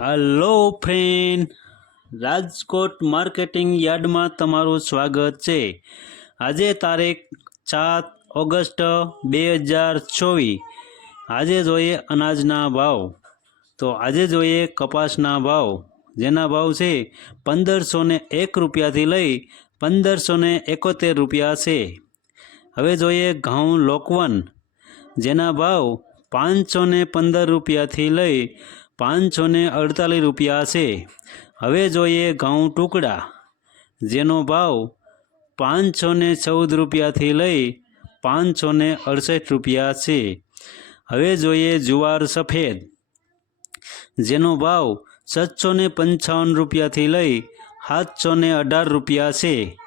Hello friend Rajkot marketing યાર્ડમાં તમારું સ્વાગત છે. આજે તારીખ સાત ઓગસ્ટ બે હજાર ચોવીસ. આજે જોઈએ અનાજના ભાવ. તો આજે જોઈએ કપાસના ભાવ. જેના ભાવ છે પંદરસો ને એક રૂપિયાથી લઈ પંદરસો ને એકોતેર રૂપિયા છે. હવે જોઈએ ઘઉં લોકવન. જેના ભાવ પાંચસો ને પંદર રૂપિયાથી લઈ પાંચસો ને અડતાલીસ રૂપિયા છે. હવે જોઈએ ઘઉં ટુકડા. જેનો ભાવ પાંચસો ને ચૌદ રૂપિયાથી લઈ પાંચસો ને અડસઠ રૂપિયા છે. હવે જોઈએ જુવાર સફેદ. જેનો ભાવ સાતસો ને પંચાવન રૂપિયાથી લઈ સાતસો ને અઢાર રૂપિયા છે.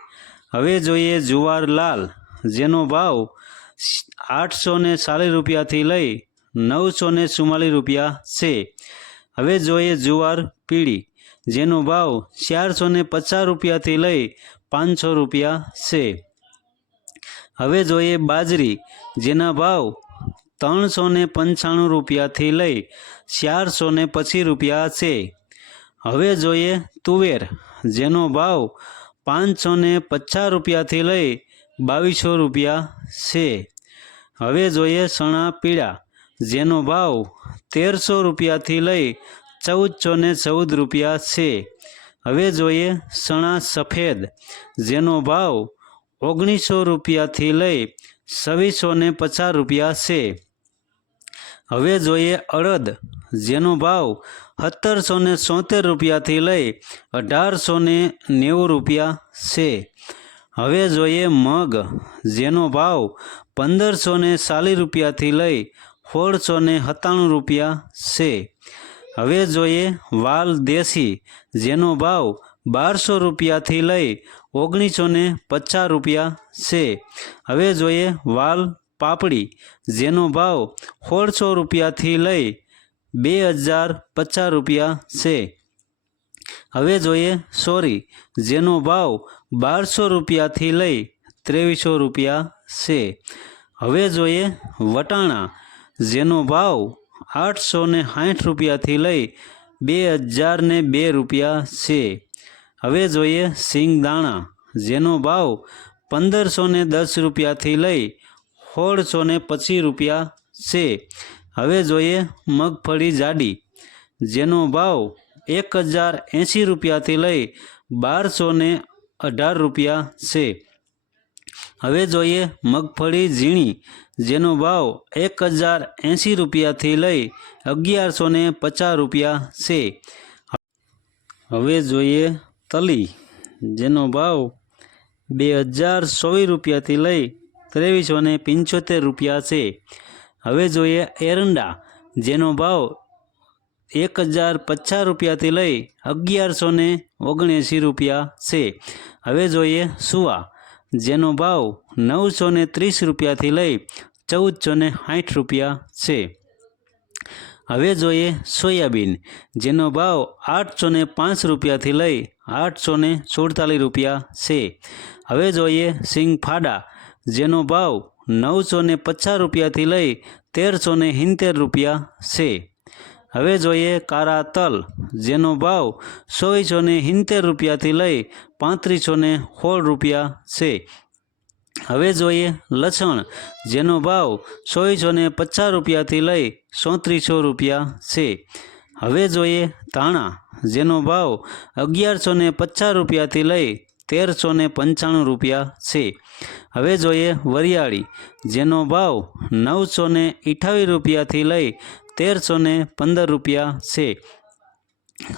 હવે જોઈએ જુવાર લાલ. જેનો ભાવ આઠસો ને ચાલીસ રૂપિયાથી લઈ નવસો ને ચુમ્માલીસ રૂપિયા છે. હવે જોઈએ જુવાર પીળી, જેનો ભાવ ચારસો ને પચાસ રૂપિયાથી લઈ પાંચસો રૂપિયા છે. હવે જોઈએ બાજરી, જેના ભાવ ત્રણસો ને પંચાણું રૂપિયાથી લઈ ચારસો ને પચીસ રૂપિયા છે. હવે જોઈએ તુવેર, જેનો ભાવ પાંચસો ને પચાસ રૂપિયાથી લઈ બાવીસો રૂપિયા છે. હવે જોઈએ ચણા પીળા જેનો ભાવ તેરસો રૂપિયાથી લઈ ચૌદસો ને ચૌદ રૂપિયા છે. હવે જોઈએ સણા સફેદ, જેનો ભાવ ઓગણીસો રૂપિયાથી લઈ છવ્વીસો ને પચાસ રૂપિયા છે. હવે જોઈએ અડદ, જેનો ભાવ સત્તરસો ને સોતેર રૂપિયાથી લઈ અઢારસો ને નેવું રૂપિયા છે. હવે જોઈએ મગ, જેનો ભાવ પંદરસો ને ચાલીસ રૂપિયાથી લઈ સોળસો ને સત્તાણું રૂપિયા છે. હવે જોઈએ વાલ દેશી, જેનો ભાવ બારસો રૂપિયાથી લઈ ઓગણીસો ને પચાસ રૂપિયા છે. હવે જોઈએ વાલ પાપડી, જેનો ભાવ સોળસો રૂપિયાથી લઈ બે હજાર પચાસ રૂપિયા છે. હવે જોઈએ સોરી, જેનો ભાવ બારસો રૂપિયાથી લઈ ત્રેવીસો રૂપિયા છે. હવે જોઈએ વટાણા જેનો ભાવ આઠસો ને સાઠ રૂપિયાથી લઈ બે હજાર ને બે રૂપિયા છે. હવે જોઈએ સિંગદાણા, જેનો ભાવ પંદરસો ને દસ રૂપિયાથી લઈ સોળસો ને પચીસ રૂપિયા છે. હવે જોઈએ મગફળી જાડી, જેનો ભાવ એક હજાર એંસી રૂપિયાથી લઈ બારસો ને અઢાર રૂપિયા છે. હવે જોઈએ મગફળી ઝીણી, જેનો ભાવ એક હજાર એંસી રૂપિયાથી લઈ અગિયારસો ને પચાસ રૂપિયા છે. હવે જોઈએ તલી, જેનો ભાવ બે હજાર ચોવીસ રૂપિયાથી લઈ ત્રેવીસો ને પંચોતેર રૂપિયા છે. હવે જોઈએ એરંડા, જેનો ભાવ એક હજાર પચાસ રૂપિયાથી લઈ અગિયારસો ને ઓગણએંસી રૂપિયા છે. હવે જોઈએ સુવા જેનો ભાવ નવસો ને ત્રીસ રૂપિયાથી લઈ ચૌદસો ને સાઠ રૂપિયા છે. હવે જોઈએ સોયાબીન, જેનો ભાવ આઠસો ને પાંચ રૂપિયાથી લઈ આઠસો ને સુડતાલીસ રૂપિયા છે. હવે જોઈએ સિંગફાડા, જેનો ભાવ નવસો ને પચાસ રૂપિયાથી લઈ તેરસો ને રૂપિયા છે. હવે જોઈએ કારા તલ, જેનો ભાવ ચોવીસો ને સિત્તેર રૂપિયાથી લઈ પાંત્રીસો ને સોળ રૂપિયા છે. હવે જોઈએ લસણ, જેનો ભાવ ચોવીસો ને પચાસ રૂપિયાથી લઈ ચોત્રીસો રૂપિયા છે. હવે જોઈએ ધાણા, જેનો ભાવ અગિયારસો ને પચાસ રૂપિયાથી લઈ તેરસો ને પંચાણું રૂપિયા છે. હવે જોઈએ વરિયાળી, જેનો ભાવ નવસો ને રૂપિયાથી લઈ તેરસો ને પંદર રૂપિયા છે.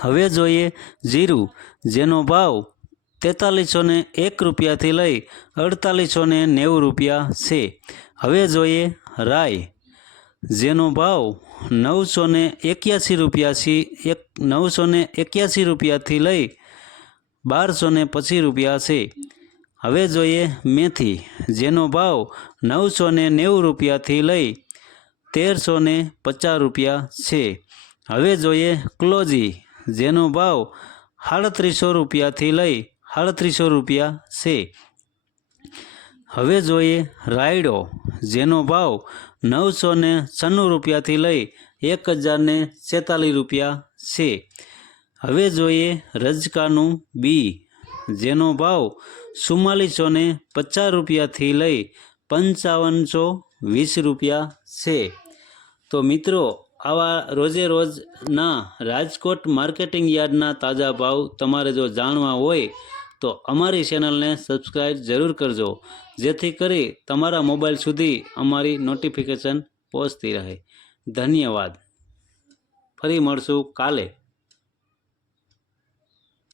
હવે જોઈએ જીરું, જેનો ભાવ તેતાલીસો ને એક રૂપિયાથી લઈ અડતાલીસો ને નેવું રૂપિયા છે. હવે જોઈએ રાય જેનો ભાવ નવસો ને એક્યાસી રૂપિયાથી એક નવસો ને એક્યાસી રૂપિયાથી લઈ બારસો ને પચીસ રૂપિયા છે. હવે જોઈએ મેથી, જેનો ભાવ નવસો ને નેવું રૂપિયાથી લઈ તેરસો ને પચાસ રૂપિયા છે. હવે જોઈએ ક્લોજી, જેનો ભાવ સાડત્રીસો રૂપિયાથી લઈ સાડત્રીસો રૂપિયા છે. હવે જોઈએ રાયડો, જેનો ભાવ નવસો ને છન્નું રૂપિયાથી લઈ એક હજાર ને છેતાલીસ રૂપિયા છે. હવે જોઈએ રજકાનું બી, જેનો ભાવ ચુમ્માલીસો ને પચાસ રૂપિયાથી લઈ પંચાવનસો વીસ રૂપિયા છે. તો મિત્રો, આવા રોજે રોજના રાજકોટ માર્કેટિંગ યાર્ડના તાજા ભાવ તમારે જો જાણવા હોય, તો અમારી ચેનલને સબસ્ક્રાઈબ જરૂર કરજો, જેથી કરી તમારા મોબાઈલ સુધી અમારી નોટિફિકેશન પહોંચતી રહે. ધન્યવાદ. ફરી મળશું કાલે.